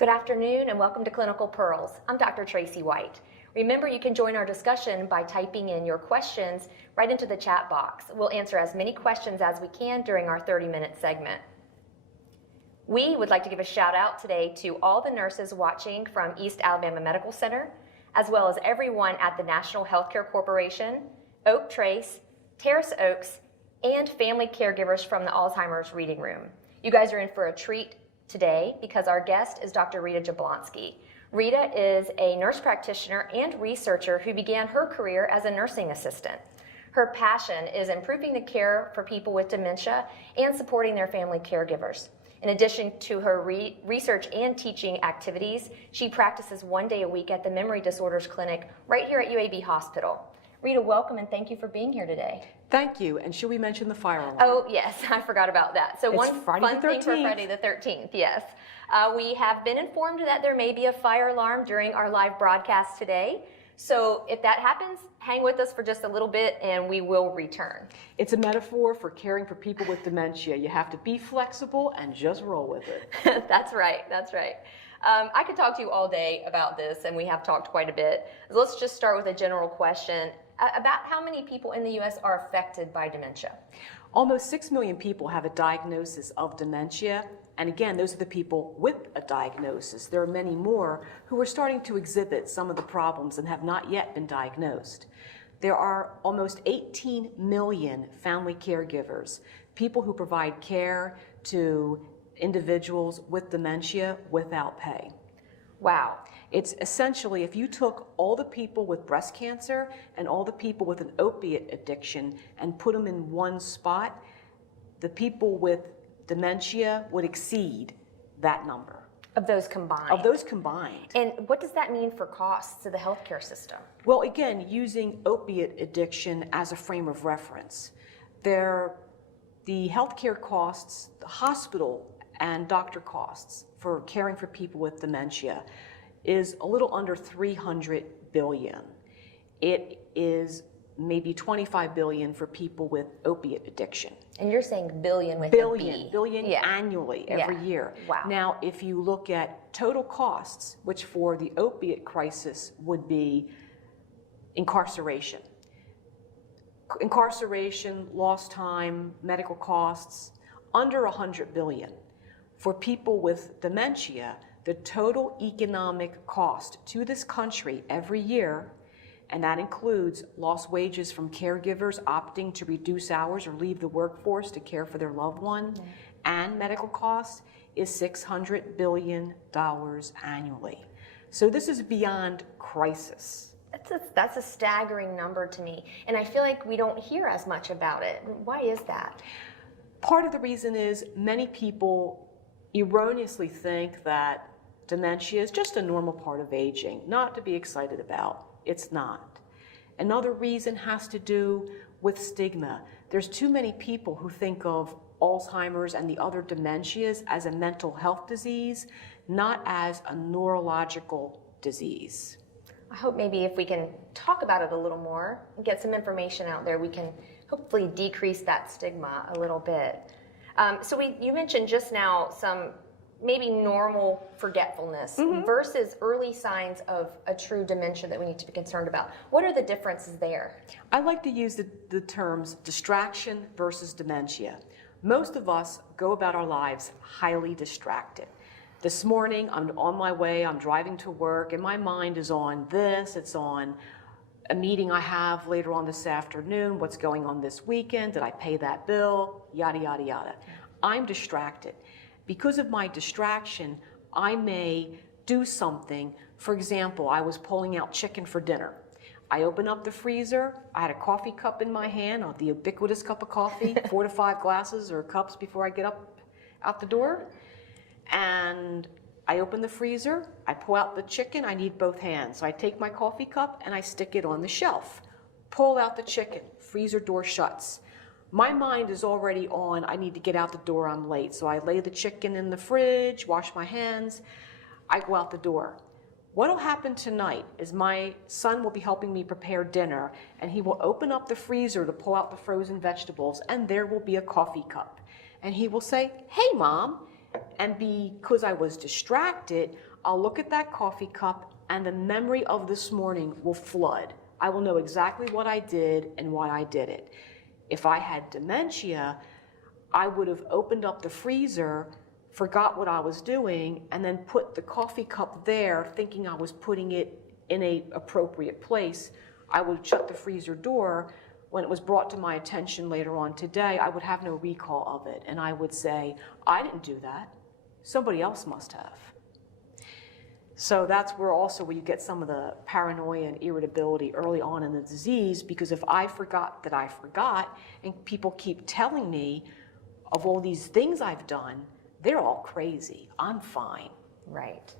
Good afternoon and welcome to Clinical Pearls. I'm Dr. Tracie White. Remember, you can join our discussion by typing in your questions right into the chat box. We'll answer as many questions as we can during our 30-minute segment. We would like to give a shout out today to all the nurses watching from East Alabama Medical Center, as well as everyone at the National Healthcare Corporation, Oak Trace, Terrace Oaks, and family caregivers from the Alzheimer's Reading Room. You guys are in for a treat today because our guest is Dr. Rita Jablonski. Rita is a nurse practitioner and researcher who began her career as a nursing assistant. Her passion is improving the care for people with dementia and supporting their family caregivers. In addition to her research and teaching activities, she practices 1 day a week at the Memory Disorders Clinic right here at UAB Hospital. Rita, welcome and thank you for being here today. Thank you. And should we mention the fire alarm? Oh, yes, I forgot about that. So it's one Friday fun thing for Friday the 13th, yes. We have been informed that there may be a fire alarm during our live broadcast today. So if that happens, hang with us for just a little bit and we will return. It's a metaphor for caring for people with dementia. You have to be flexible and just roll with it. That's right, that's right. I could talk to you all day about this, and we have talked quite a bit. Let's just start with a general question about how many people in the U.S. are affected by dementia. Almost 6 million people have a diagnosis of dementia. And again, those are the people with a diagnosis. There are many more who are starting to exhibit some of the problems and have not yet been diagnosed. There are almost 18 million family caregivers, people who provide care to individuals with dementia without pay. Wow. It's essentially, if you took all the people with breast cancer and all the people with an opiate addiction and put them in one spot, the people with dementia would exceed that number. Of those combined? Of those combined. And what does that mean for costs to the healthcare system? Well, again, using opiate addiction as a frame of reference, the healthcare costs, the hospital and doctor costs for caring for people with dementia is a little under $300 billion. It is maybe $25 billion for people with opiate addiction. And you're saying billion with billion, a B. Billion yeah. annually, every year. Wow. Now, if you look at total costs, which for the opiate crisis would be incarceration, lost time, medical costs, under $100 billion. For people with dementia, the total economic cost to this country every year, and that includes lost wages from caregivers opting to reduce hours or leave the workforce to care for their loved one, and medical costs, is $600 billion annually. So this is beyond crisis. That's a staggering number to me, and I feel like we don't hear as much about it. Why is that? Part of the reason is many people erroneously think that dementia is just a normal part of aging, not to be excited about. It's not. Another reason has to do with stigma. There's too many people who think of Alzheimer's and the other dementias as a mental health disease, not as a neurological disease. I hope maybe if we can talk about it a little more and get some information out there, we can hopefully decrease that stigma a little bit. You mentioned just now some maybe normal forgetfulness versus early signs of a true dementia that we need to be concerned about. What are the differences there? I like to use the terms distraction versus dementia. Most of us go about our lives highly distracted. This morning, I'm on my way, I'm driving to work, and my mind is on this, it's on a meeting I have later on this afternoon, what's going on this weekend, did I pay that bill, yada, yada, yada. I'm distracted. Because of my distraction, I may do something. For example, I was pulling out chicken for dinner. I open up the freezer, I had a coffee cup in my hand, the ubiquitous cup of coffee, 4 to 5 glasses or cups before I get up out the door. And I open the freezer, I pull out the chicken, I need both hands. So I take my coffee cup and I stick it on the shelf. Pull out the chicken, freezer door shuts. My mind is already on, I need to get out the door, I'm late. So I lay the chicken in the fridge, wash my hands, I go out the door. What'll happen tonight is my son will be helping me prepare dinner, and he will open up the freezer to pull out the frozen vegetables, and there will be a coffee cup. And he will say, "Hey, Mom." And because I was distracted, I'll look at that coffee cup and the memory of this morning will flood. I will know exactly what I did and why I did it. If I had dementia, I would have opened up the freezer, forgot what I was doing, and then put the coffee cup there thinking I was putting it in an appropriate place. I would shut the freezer door. When it was brought to my attention later on today, I would have no recall of it. And I would say, I didn't do that. Somebody else must have. So that's where you get some of the paranoia and irritability early on in the disease, because if I forgot that I forgot, and people keep telling me of all these things I've done, they're all crazy. I'm fine. Right.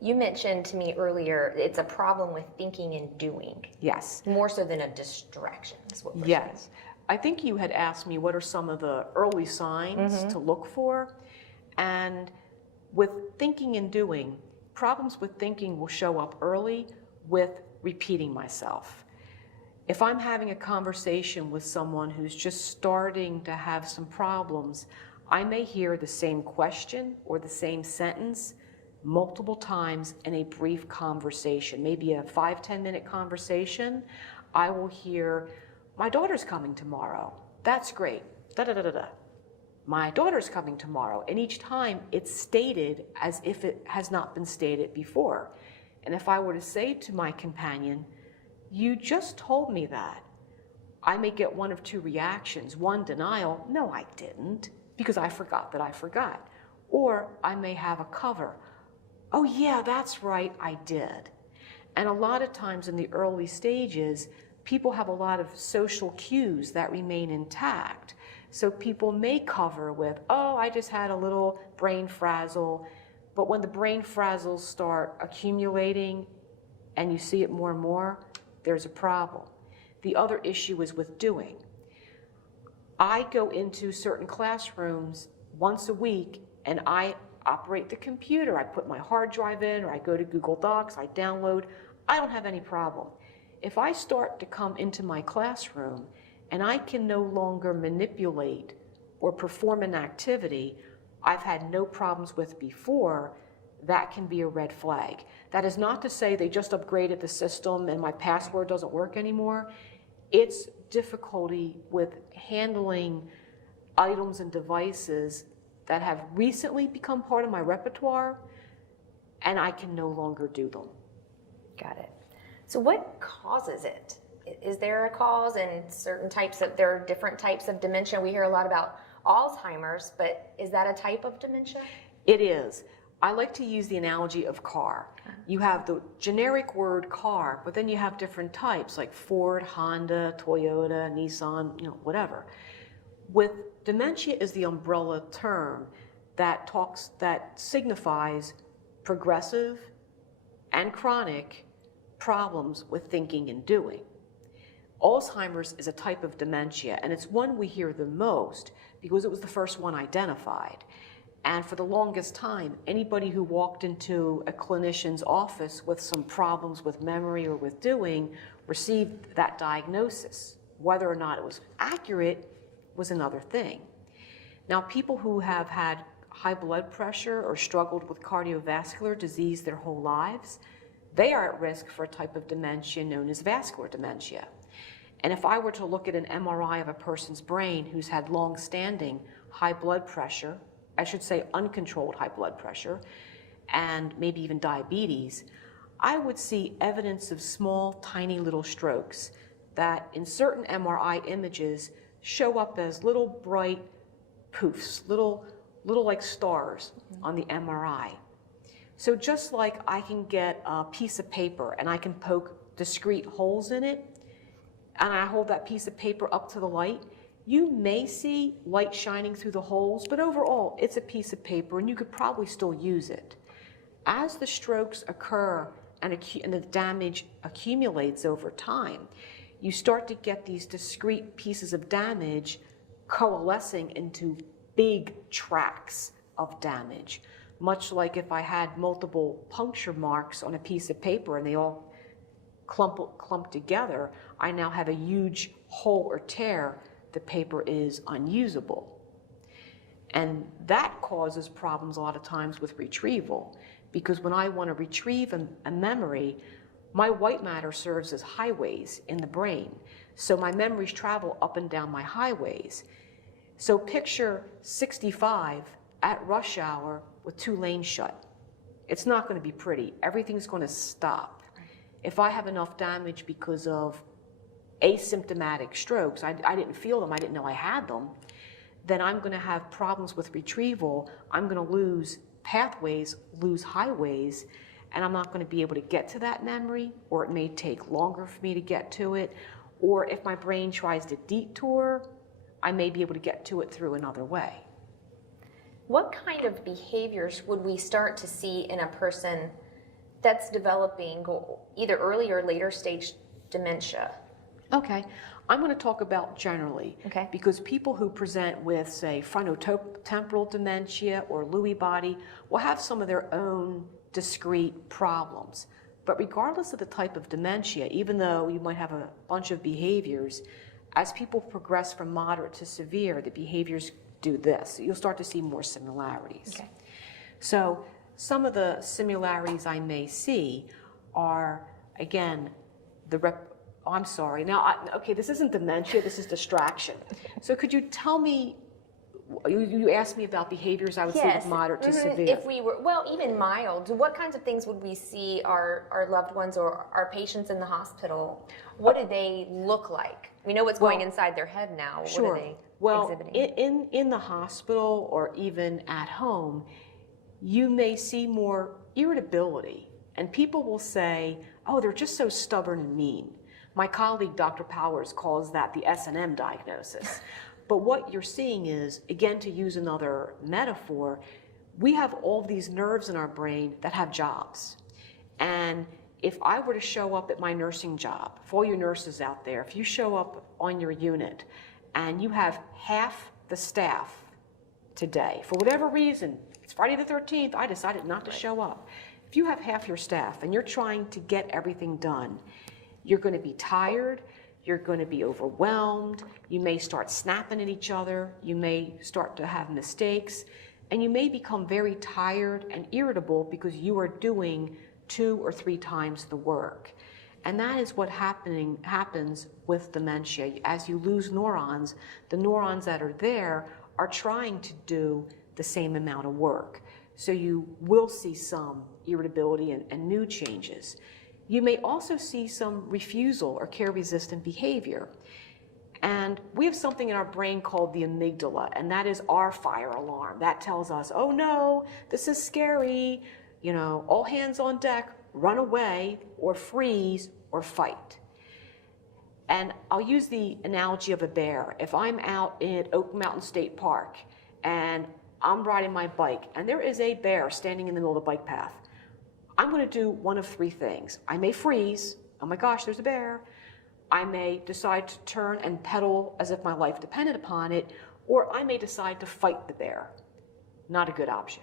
You mentioned to me earlier, it's a problem with thinking and doing. Yes. More so than a distraction, is what we're saying. Yes. I think you had asked me what are some of the early signs to look for. And with thinking and doing, problems with thinking will show up early with repeating myself. If I'm having a conversation with someone who's just starting to have some problems, I may hear the same question or the same sentence multiple times in a brief conversation, maybe a 5-10 minute conversation. I will hear, my daughter's coming tomorrow. That's great. Da da da da da. My daughter's coming tomorrow. And each time it's stated as if it has not been stated before. And if I were to say to my companion, you just told me that, I may get one of two reactions. One, denial. No, I didn't, because I forgot that I forgot. Or I may have a cover. Oh yeah, that's right, I did. And a lot of times in the early stages, people have a lot of social cues that remain intact. So people may cover with, oh, I just had a little brain frazzle. But when the brain frazzles start accumulating and you see it more and more, there's a problem. The other issue is with doing. I go into certain classrooms once a week and I operate the computer. I put my hard drive in, or I go to Google Docs, I download. I don't have any problem. If I start to come into my classroom and I can no longer manipulate or perform an activity I've had no problems with before, that can be a red flag. That is not to say they just upgraded the system and my password doesn't work anymore. It's difficulty with handling items and devices that have recently become part of my repertoire, and I can no longer do them. Got it. So what causes it? Is there a cause? And there are different types of dementia. We hear a lot about Alzheimer's, but is that a type of dementia? It is. I like to use the analogy of car. You have the generic word car, but then you have different types like Ford, Honda, Toyota, Nissan, whatever. With dementia is the umbrella term that signifies progressive and chronic problems with thinking and doing. Alzheimer's is a type of dementia, and it's one we hear the most because it was the first one identified. And for the longest time, anybody who walked into a clinician's office with some problems with memory or with doing received that diagnosis. Whether or not it was accurate was another thing. Now, people who have had high blood pressure or struggled with cardiovascular disease their whole lives, they are at risk for a type of dementia known as vascular dementia. And if I were to look at an MRI of a person's brain who's had long-standing high blood pressure, I should say uncontrolled high blood pressure, and maybe even diabetes, I would see evidence of small, tiny little strokes that in certain MRI images show up as little bright poofs, little like stars on the MRI. So just like I can get a piece of paper and I can poke discrete holes in it, and I hold that piece of paper up to the light, you may see light shining through the holes, but overall it's a piece of paper and you could probably still use it. As the strokes occur and the damage accumulates over time, you start to get these discrete pieces of damage coalescing into big tracts of damage. Much like if I had multiple puncture marks on a piece of paper and they all clump together, I now have a huge hole or tear. The paper is unusable. And that causes problems a lot of times with retrieval, because when I want to retrieve a memory, my white matter serves as highways in the brain. So my memories travel up and down my highways. So picture 65 at rush hour with 2 lanes shut. It's not going to be pretty. Everything's going to stop. If I have enough damage because of asymptomatic strokes, I didn't feel them, I didn't know I had them, then I'm going to have problems with retrieval. I'm going to lose pathways, lose highways, and I'm not going to be able to get to that memory, or it may take longer for me to get to it, or if my brain tries to detour, I may be able to get to it through another way. What kind of behaviors would we start to see in a person that's developing either early or later stage dementia? Okay, I'm going to talk about generally, Okay. because people who present with, say, frontotemporal dementia or Lewy body will have some of their own discrete problems. But regardless of the type of dementia, even though you might have a bunch of behaviors, as people progress from moderate to severe, the behaviors do this. You'll start to see more similarities. Okay. So some of the similarities I may see are, again, I'm sorry. Now, okay, this isn't dementia, this is distraction. So could you tell me, you asked me about behaviors I would see with moderate to severe. If we were, well, even mild, what kinds of things would we see our loved ones or our patients in the hospital? What do they look like? We know what's going inside their head now. Sure. What are they exhibiting? In the hospital or even at home, you may see more irritability. And people will say, oh, they're just so stubborn and mean. My colleague, Dr. Powers, calls that the S&M diagnosis. But what you're seeing is, again, to use another metaphor, we have all these nerves in our brain that have jobs. And if I were to show up at my nursing job, for all your nurses out there, if you show up on your unit and you have half the staff today, for whatever reason, it's Friday the 13th, I decided not to show up. If you have half your staff and you're trying to get everything done, you're going to be tired, you're going to be overwhelmed, you may start snapping at each other, you may start to have mistakes, and you may become very tired and irritable because you are doing 2 or 3 times the work. And that is what happens with dementia. As you lose neurons, the neurons that are there are trying to do the same amount of work. So you will see some irritability and mood changes. You may also see some refusal or care-resistant behavior. And we have something in our brain called the amygdala, and that is our fire alarm. That tells us, oh no, this is scary, you know, all hands on deck, run away or freeze or fight. And I'll use the analogy of a bear. If I'm out in Oak Mountain State Park and I'm riding my bike and there is a bear standing in the middle of the bike path, I'm going to do one of 3 things. I may freeze, oh my gosh, there's a bear. I may decide to turn and pedal as if my life depended upon it, or I may decide to fight the bear. Not a good option.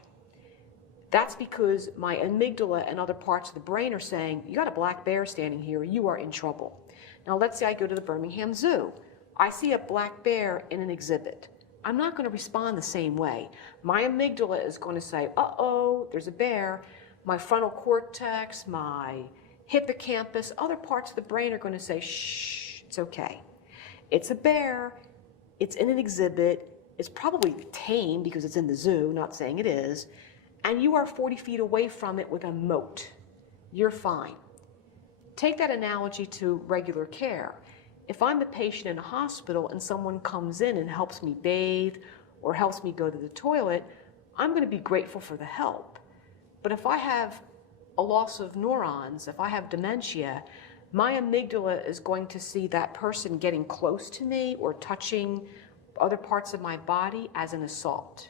That's because my amygdala and other parts of the brain are saying, you got a black bear standing here, you are in trouble. Now let's say I go to the Birmingham Zoo. I see a black bear in an exhibit. I'm not going to respond the same way. My amygdala is going to say, uh-oh, there's a bear. My frontal cortex, my hippocampus, other parts of the brain are going to say, shh, it's okay. It's a bear, it's in an exhibit, it's probably tame because it's in the zoo, not saying it is, and you are 40 feet away from it with a moat. You're fine. Take that analogy to regular care. If I'm a patient in a hospital and someone comes in and helps me bathe or helps me go to the toilet, I'm going to be grateful for the help. But if I have a loss of neurons, if I have dementia, my amygdala is going to see that person getting close to me or touching other parts of my body as an assault.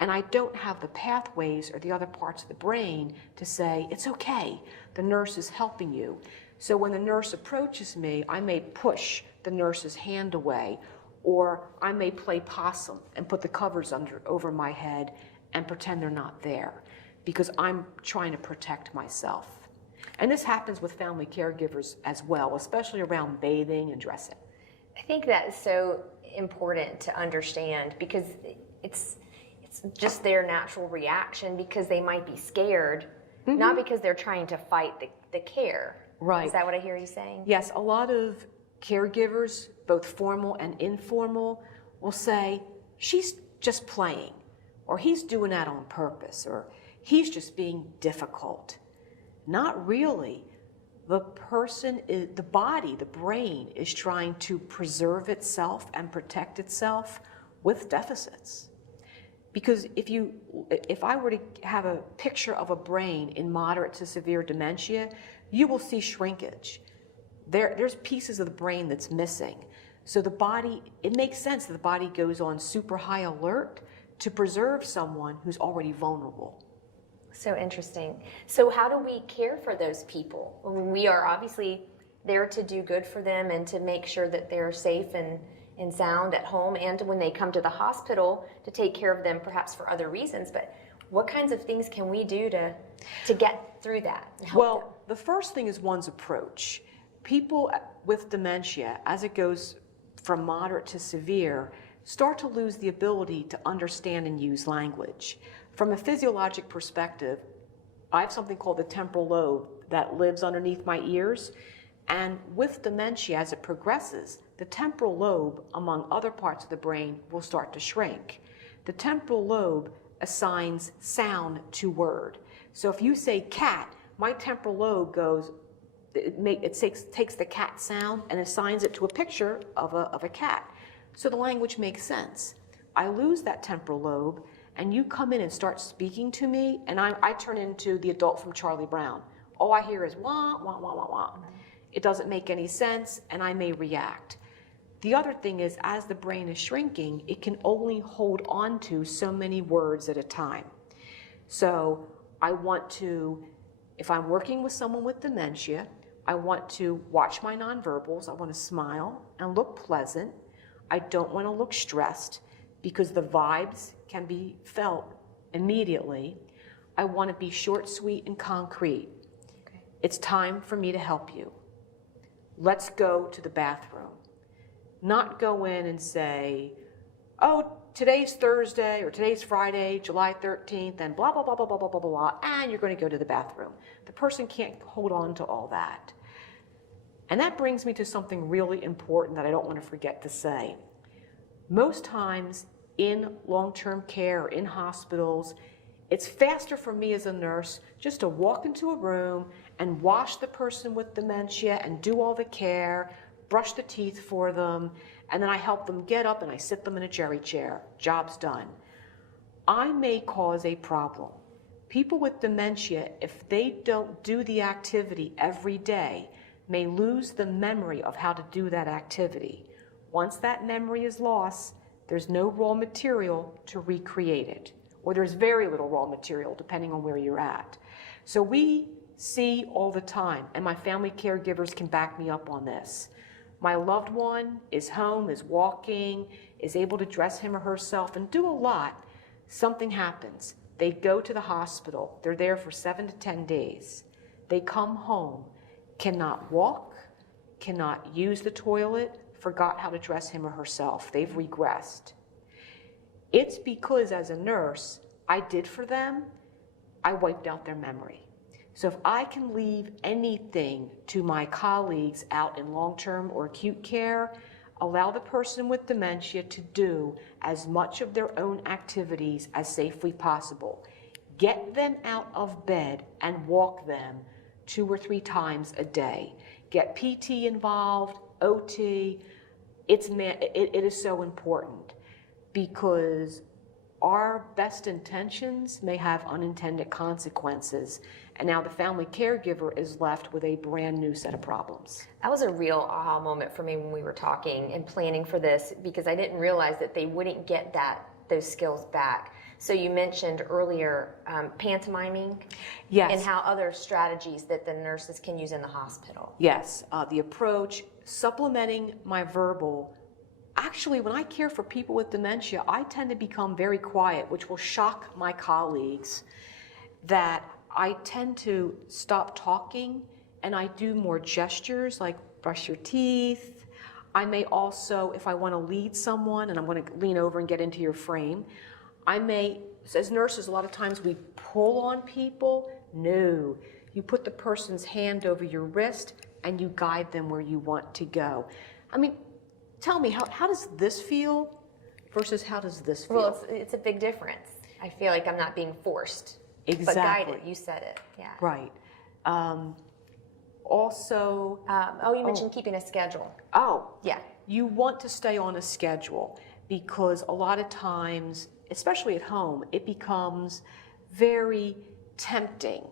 And I don't have the pathways or the other parts of the brain to say, it's okay, the nurse is helping you. So when the nurse approaches me, I may push the nurse's hand away, or I may play possum and put the covers over my head and pretend they're not there, because I'm trying to protect myself. And this happens with family caregivers as well, especially around bathing and dressing. I think that is so important to understand, because it's just their natural reaction, because they might be scared not because they're trying to fight the care. Right. Is that what I hear you saying? Yes, a lot of caregivers, both formal and informal, will say, she's just playing, or he's doing that on purpose, or he's just being difficult. Not really. The person, the body, the brain is trying to preserve itself and protect itself with deficits. Because if I were to have a picture of a brain in moderate to severe dementia, you will see shrinkage. There's pieces of the brain that's missing. So the body, it makes sense that the body goes on super high alert to preserve someone who's already vulnerable. So interesting. So how do we care for those people? I mean, we are obviously there to do good for them and to make sure that they're safe and sound at home, and when they come to the hospital to take care of them perhaps for other reasons. But what kinds of things can we do to get through that and help them? The first thing is one's approach. People with dementia, as it goes from moderate to severe, start to lose the ability to understand and use language. From a physiologic perspective, I have something called the temporal lobe that lives underneath my ears, and with dementia, as it progresses, the temporal lobe, among other parts of the brain, will start to shrink. The temporal lobe assigns sound to word. So if you say cat, my temporal lobe goes, it takes the cat sound and assigns it to a picture of a cat. So the language makes sense. I lose that temporal lobe, and you come in and start speaking to me, and I turn into the adult from Charlie Brown. All I hear is wah, wah, wah, wah, wah. It doesn't make any sense, and I may react. The other thing is, as the brain is shrinking, it can only hold on to so many words at a time. So I want to, if I'm working with someone with dementia, I want to watch my nonverbals. I want to smile and look pleasant. I don't want to look stressed because the vibes can be felt immediately. I want to be short, sweet, and concrete. Okay. It's time for me to help you. Let's go to the bathroom. Not go in and say, oh, today's Thursday or today's Friday, July 13th, and blah, blah, blah, blah, blah, blah, blah, blah, and you're going to go to the bathroom. The person can't hold on to all that. And that brings me to something really important that I don't want to forget to say. Most times in long-term care or in hospitals, it's faster for me as a nurse just to walk into a room and wash the person with dementia and do all the care, brush the teeth for them, and then I help them get up and I sit them in a jerry chair. Job's done. I may cause a problem. People with dementia, if they don't do the activity every day, may lose the memory of how to do that activity. Once that memory is lost, there's no raw material to recreate it, or there's very little raw material depending on where you're at. So we see all the time, and my family caregivers can back me up on this. My loved one is home, is walking, is able to dress him or herself and do a lot. Something happens. They go to the hospital. They're there for 7 to 10 days. They come home, cannot walk, cannot use the toilet, forgot how to dress him or herself. They've regressed. It's because as a nurse, I did for them, I wiped out their memory. So if I can leave anything to my colleagues out in long-term or acute care, allow the person with dementia to do as much of their own activities as safely possible. Get them out of bed and walk them 2 or 3 times a day. Get PT involved, OT. It is so important because our best intentions may have unintended consequences, and now the family caregiver is left with a brand new set of problems. That was a real aha moment for me when we were talking and planning for this, because I didn't realize that they wouldn't get those skills back. So you mentioned earlier pantomiming. Yes. And how other strategies that the nurses can use in the hospital. Yes, the approach, supplementing my verbal. Actually, when I care for people with dementia, I tend to become very quiet, which will shock my colleagues, that I tend to stop talking and I do more gestures like brush your teeth. I may also, if I want to lead someone and I'm going to lean over and get into your frame, I may, as nurses, a lot of times we pull on people No, you put the person's hand over your wrist and you guide them where you want to go. I mean, tell me, how does this feel versus how does this feel? Well, it's a big difference. I feel like I'm not being forced, but Exactly. guided. You said it, yeah. Right. Also, you mentioned keeping a schedule. yeah, you want to stay on a schedule because a lot of times, especially at home, it becomes very tempting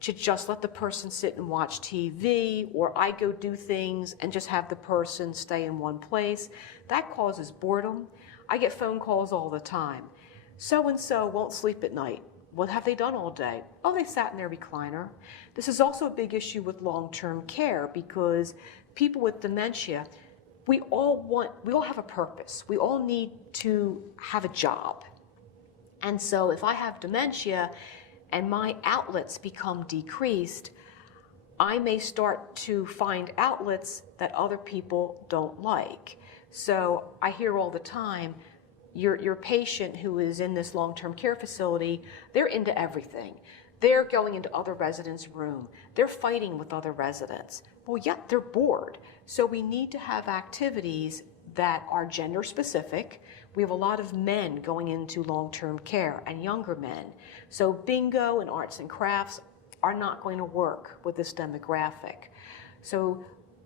to just let the person sit and watch TV, or I go do things and just have the person stay in one place. That causes boredom. I get phone calls all the time. So-and-so won't sleep at night. What have they done all day? Oh, they sat in their recliner. This is also a big issue with long-term care because people with dementia, we all have a purpose. We all need to have a job. And so if I have dementia and my outlets become decreased, I may start to find outlets that other people don't like. So I hear all the time, your patient who is in this long-term care facility, they're into everything. They're going into other residents' room. They're fighting with other residents. Well, yeah, they're bored. So we need to have activities that are gender specific. We have a lot of men going into long-term care and younger men. So bingo and arts and crafts are not going to work with this demographic. So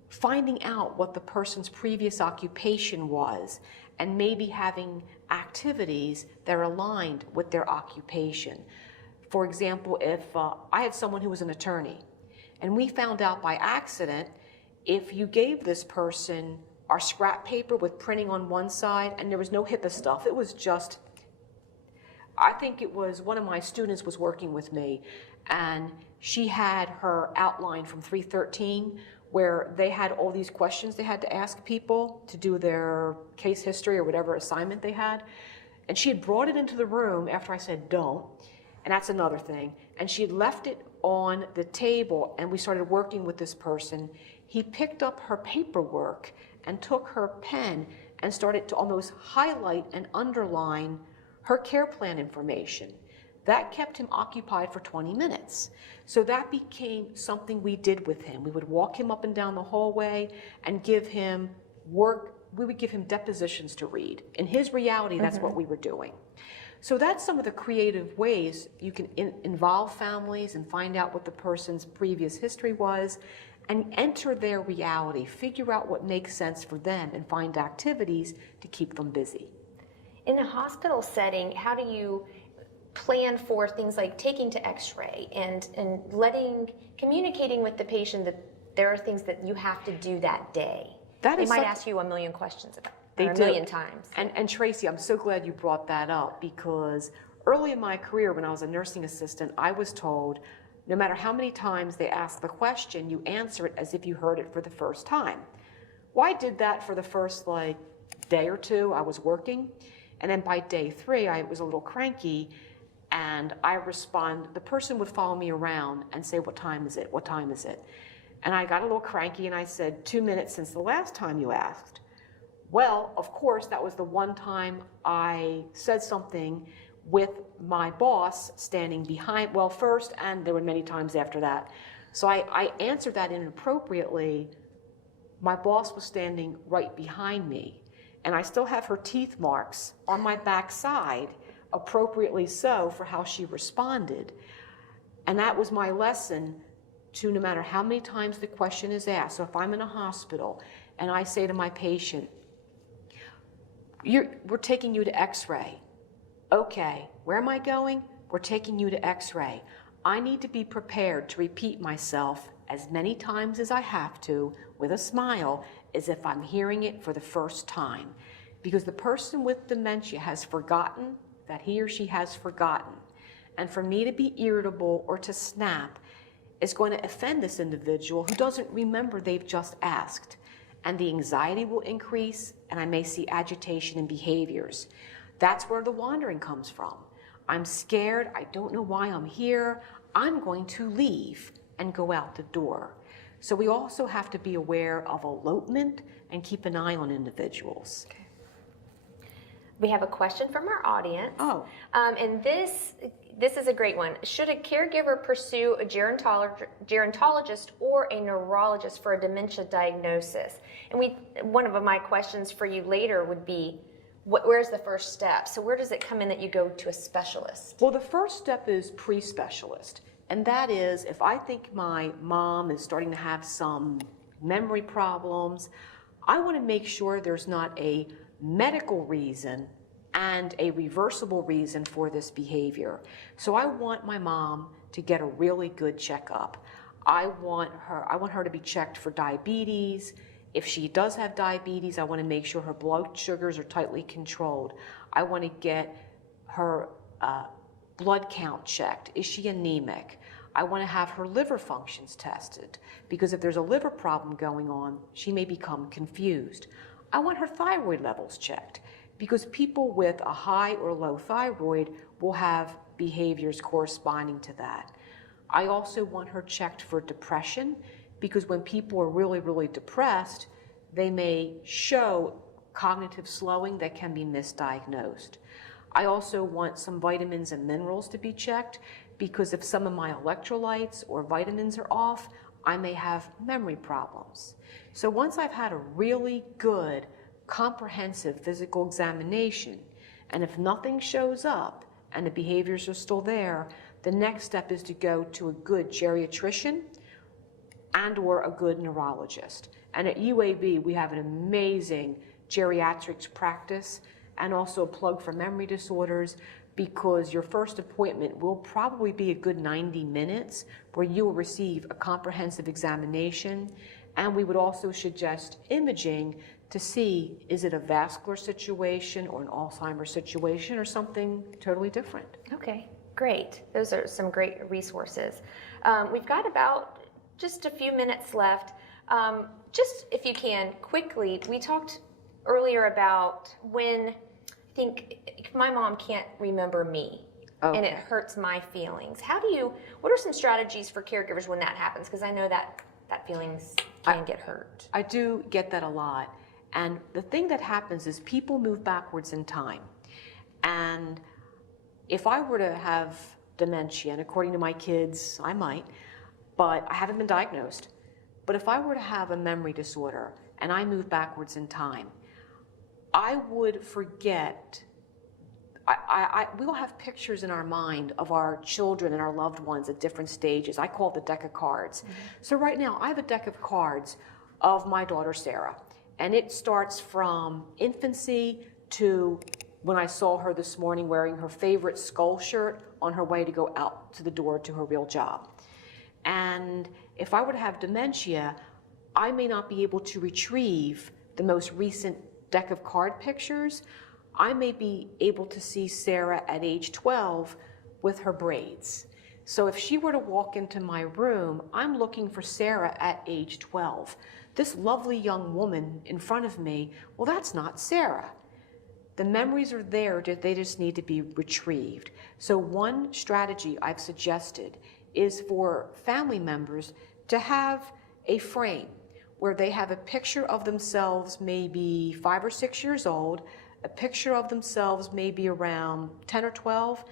finding out what the person's previous occupation was and maybe having activities that are aligned with their occupation. For example, if I had someone who was an attorney and we found out by accident, if you gave this person our scrap paper with printing on one side and there was no HIPAA stuff, it was just, I think it was one of my students was working with me and she had her outline from 313 where they had all these questions they had to ask people to do their case history or whatever assignment they had. And she had brought it into the room after I said, don't, and that's another thing. And she had left it on the table and we started working with this person. He picked up her paperwork and took her pen and started to almost highlight and underline her care plan information. That kept him occupied for 20 minutes. So that became something we did with him. We would walk him up and down the hallway and give him work. We would give him depositions to read. In his reality, that's what we were doing. So that's some of the creative ways you can involve families and find out what the person's previous history was and enter their reality, figure out what makes sense for them and find activities to keep them busy. In a hospital setting, how do you plan for things like taking to x-ray and communicating with the patient that there are things that you have to do that day? They might ask you a million questions about it, a million times. And Tracie, I'm so glad you brought that up because early in my career when I was a nursing assistant, I was told no matter how many times they ask the question, you answer it as if you heard it for the first time. Well, I did that for the first day or two I was working. And then by day 3, I was a little cranky and the person would follow me around and say, what time is it? What time is it? And I got a little cranky and I said, 2 minutes since the last time you asked. Well, of course, that was the one time I said something with my boss standing behind, well, first, and there were many times after that. So I answered that inappropriately. My boss was standing right behind me, and I still have her teeth marks on my backside, appropriately so for how she responded. And that was my lesson to no matter how many times the question is asked. So if I'm in a hospital and I say to my patient, we're taking you to x-ray. Okay, where am I going? We're taking you to x-ray. I need to be prepared to repeat myself as many times as I have to with a smile as if I'm hearing it for the first time. Because the person with dementia has forgotten that he or she has forgotten. And for me to be irritable or to snap is going to offend this individual who doesn't remember they've just asked. And the anxiety will increase, and I may see agitation in behaviors. That's where the wandering comes from. I'm scared, I don't know why I'm here, I'm going to leave and go out the door. So we also have to be aware of elopement and keep an eye on individuals. Okay. We have a question from our audience. Oh. And this is a great one. Should a caregiver pursue a gerontologist or a neurologist for a dementia diagnosis? And one of my questions for you later would be, where's the first step? So where does it come in that you go to a specialist? Well, the first step is pre-specialist. And that is, if I think my mom is starting to have some memory problems, I want to make sure there's not a medical reason and a reversible reason for this behavior. So I want my mom to get a really good checkup. I want her to be checked for diabetes. If she does have diabetes, I want to make sure her blood sugars are tightly controlled. I want to get her blood count checked. Is she anemic? I want to have her liver functions tested, because if there's a liver problem going on, she may become confused. I want her thyroid levels checked, because people with a high or low thyroid will have behaviors corresponding to that. I also want her checked for depression, because when people are really, really depressed, they may show cognitive slowing that can be misdiagnosed. I also want some vitamins and minerals to be checked, because if some of my electrolytes or vitamins are off, I may have memory problems. So once I've had a really good, comprehensive physical examination, and if nothing shows up and the behaviors are still there, the next step is to go to a good geriatrician and or a good neurologist. And at UAB, we have an amazing geriatrics practice, and also a plug for memory disorders, because your first appointment will probably be a good 90 minutes where you will receive a comprehensive examination. And we would also suggest imaging to see, is it a vascular situation or an Alzheimer's situation or something totally different. Okay, great. Those are some great resources. We've got about just a few minutes left. Just if you can, quickly, we talked earlier about when I think my mom can't remember me. Okay. And it hurts my feelings. What are some strategies for caregivers when that happens? Because I know that feelings can get hurt. I do get that a lot. And the thing that happens is people move backwards in time. And if I were to have dementia, and according to my kids, I might, but I haven't been diagnosed. But if I were to have a memory disorder and I move backwards in time, I would forget. We all have pictures in our mind of our children and our loved ones at different stages. I call it the deck of cards. Mm-hmm. So right now, I have a deck of cards of my daughter, Sarah. And it starts from infancy to when I saw her this morning wearing her favorite skull shirt on her way to go out to the door to her real job. And if I were to have dementia, I may not be able to retrieve the most recent deck of card pictures. I may be able to see Sarah at age 12 with her braids. So if she were to walk into my room, I'm looking for Sarah at age 12. This lovely young woman in front of me, well, that's not Sarah. The memories are there, they just need to be retrieved. So one strategy I've suggested is for family members to have a frame where they have a picture of themselves maybe 5 or 6 years old, a picture of themselves maybe around 10 or 12,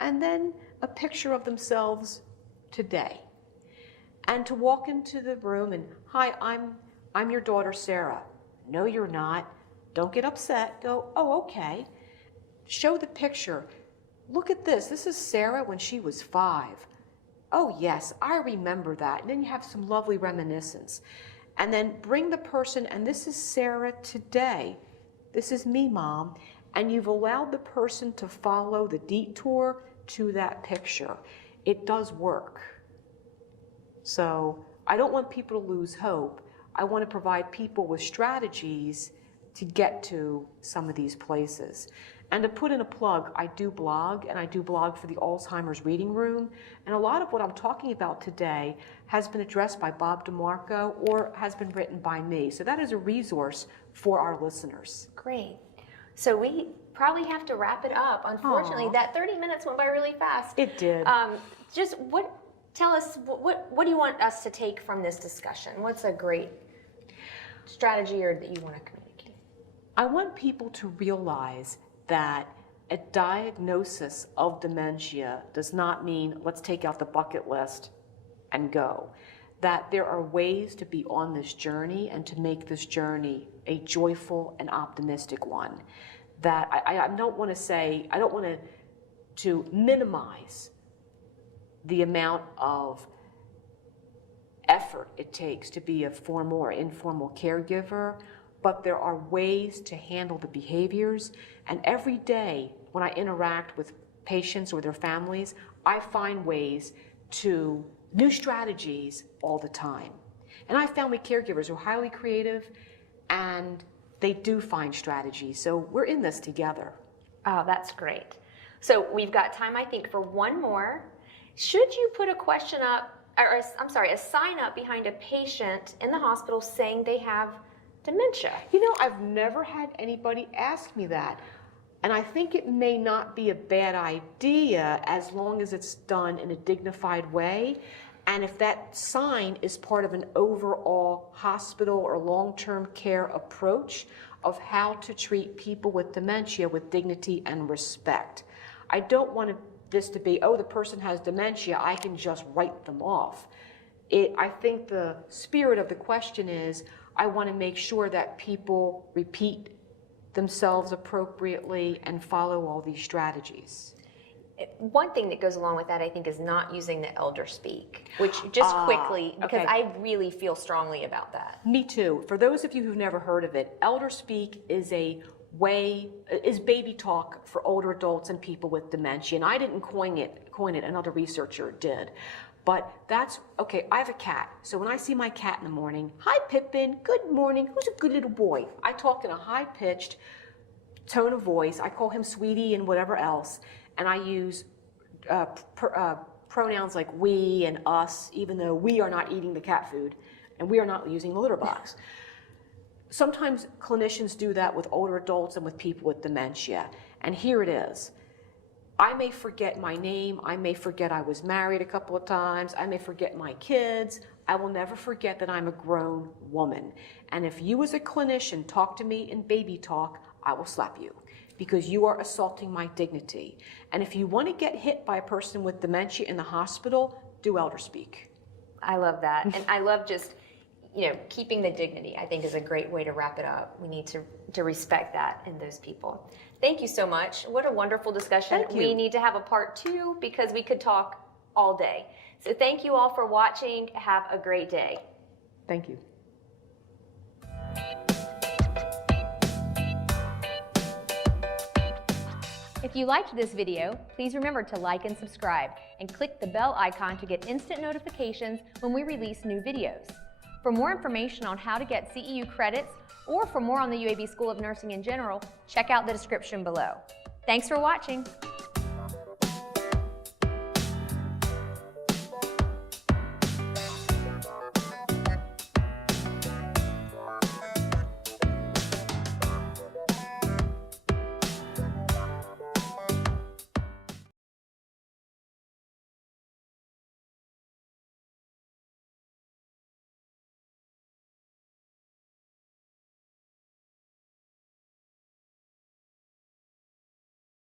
and then a picture of themselves today. And to walk into the room and, hi, I'm your daughter, Sarah. No, you're not. Don't get upset. Go, oh, okay. Show the picture. Look at this. This is Sarah when she was 5. Oh, yes, I remember that. And then you have some lovely reminiscence. And then bring the person, and this is Sarah today. This is me, Mom. And you've allowed the person to follow the detour to that picture. It does work. So I don't want people to lose hope. I want to provide people with strategies to get to some of these places. And to put in a plug, I do blog, and I do blog for the Alzheimer's Reading Room. And a lot of what I'm talking about today has been addressed by Bob DeMarco or has been written by me. So that is a resource for our listeners. Great. So we probably have to wrap it up. Unfortunately, that 30 minutes went by really fast. It did. Tell us, what do you want us to take from this discussion? What's a great strategy that you want to communicate? I want people to realize that a diagnosis of dementia does not mean let's take out the bucket list and go. That there are ways to be on this journey and to make this journey a joyful and optimistic one. That I don't want to minimize the amount of effort it takes to be a formal or informal caregiver, but there are ways to handle the behaviors. And every day when I interact with patients or their families, I find ways to new strategies all the time. And I found with caregivers who are highly creative and they do find strategies. So we're in this together. Oh, that's great. So we've got time, I think, for one more. Should you put a question up, or a sign up behind a patient in the hospital saying they have dementia? You know, I've never had anybody ask me that. And I think it may not be a bad idea as long as it's done in a dignified way. And if that sign is part of an overall hospital or long-term care approach of how to treat people with dementia with dignity and respect. I don't want this to be, oh, the person has dementia, I can just write them off. I think the spirit of the question is, I want to make sure that people repeat themselves appropriately and follow all these strategies. One thing that goes along with that, I think, is not using the elder speak, which just quickly, because okay. I really feel strongly about that. Me too. For those of you who've never heard of it, elder speak is baby talk for older adults and people with dementia. And I didn't coin it, another researcher did. But that's, okay, I have a cat. So when I see my cat in the morning, hi Pippin, good morning, who's a good little boy? I talk in a high-pitched tone of voice. I call him sweetie and whatever else. And I use pronouns like we and us, even though we are not eating the cat food and we are not using the litter box. Sometimes clinicians do that with older adults and with people with dementia. And here it is. I may forget my name. I may forget I was married a couple of times. I may forget my kids. I will never forget that I'm a grown woman. And if you as a clinician talk to me in baby talk, I will slap you, because you are assaulting my dignity. And if you want to get hit by a person with dementia in the hospital, do elder speak. I love that. And I love just, keeping the dignity, I think, is a great way to wrap it up. We need to respect that in those people. Thank you so much. What a wonderful discussion. Thank you. We need to have a part 2 because we could talk all day. So thank you all for watching. Have a great day. Thank you. If you liked this video, please remember to like and subscribe and click the bell icon to get instant notifications when we release new videos. For more information on how to get CEU credits or for more on the UAB School of Nursing in general, check out the description below. Thanks for watching.